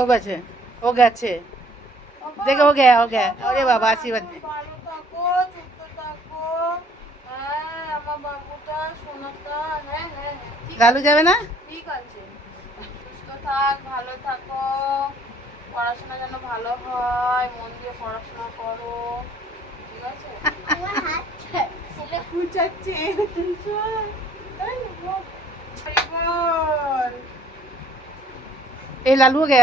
ও গেছে, ও গেছে, দেখে ও গে, ও গে, ওরে বাবা আশীর্বাদ দে। ভালো থাকো, সুস্থ থাকো। হ্যাঁ আমার বাবুটা সোনাটা, হ্যাঁ হ্যাঁ হ্যাঁ ঠিক গালু যাবে না? ঠিক আছে। সুস্থ থাক, ভালো থাকো, পড়াশোনা যেন ভালো হয়, মন দিয়ে পড়াশোনা করো, ঠিক আছে? কুচাচ্ছে এই লালু গে